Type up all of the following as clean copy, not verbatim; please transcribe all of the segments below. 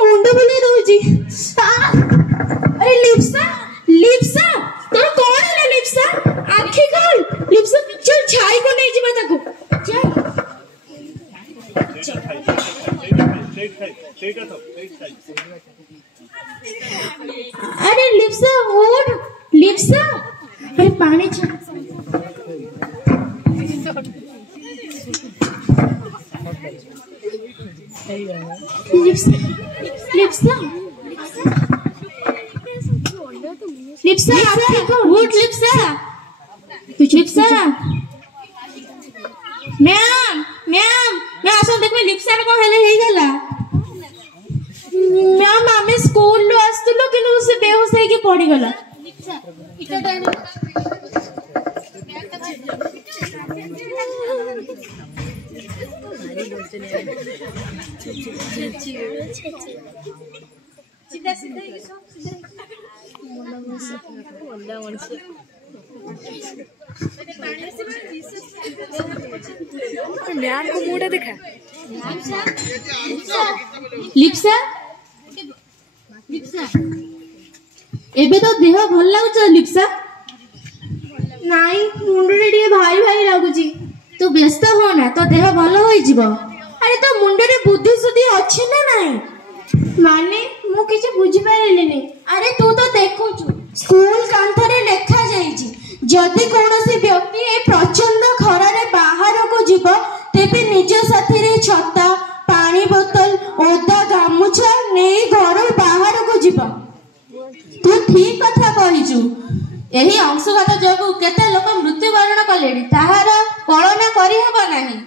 मुंड बुले दउची अरे लिप्सा लिप्सा तोर कोन है लिप्सा आखी खोल लिप्सा चल छाई को नहीं जीवा ताको अरे लिप्सा उठ लिप्सा अरे पानी लिप्सा लिप्सा लिप्सा उठ लिप्सा लिप्सा मैम मैम मैं आसो देख में लिप्सा को हेले हे गला मैम आमे स्कूल लो आस्तलो कि उसे बेहोश है कि पड़ी गला लिप्सा इटा टाइम सीधा सीधा मैम को मुड़ा देखा लिप्सा लिप्सा एबे तो देह भल लागुच लिप्सा नाई मुंडरे टिके भारी भारी लागुची तू व्यस्त हो ना तो देह भल होई जीवो अरे तो मुंडरे बुद्धि सुद्धि अछि ना नाही माने मु किछ बुझी पारेलिनी अरे तू तो देखुछु स्कूल कांथरे लेखा जाईची जदि कोनोसी व्यक्ति ए प्रचंड खरा रे बाहर को जीवो तेबे निज साथी रे छता पानी बोतल ओदा गामुछा नै घर बाहर को जीवो तू ठीक कथा कहिछु एही अंशघात जोगु केते लोक मृत्युवरण कलेनी ताहार कल्पना करि हबो नाही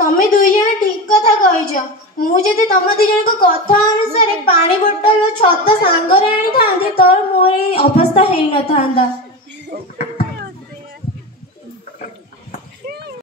तमे दुई जण ठीक कथा कहिছো मु जदि तम दुई जण को कथा अनुसार पानी बोतल और छता सांगरे आनी थांदी तो मोर अवस्था हेई न थांदा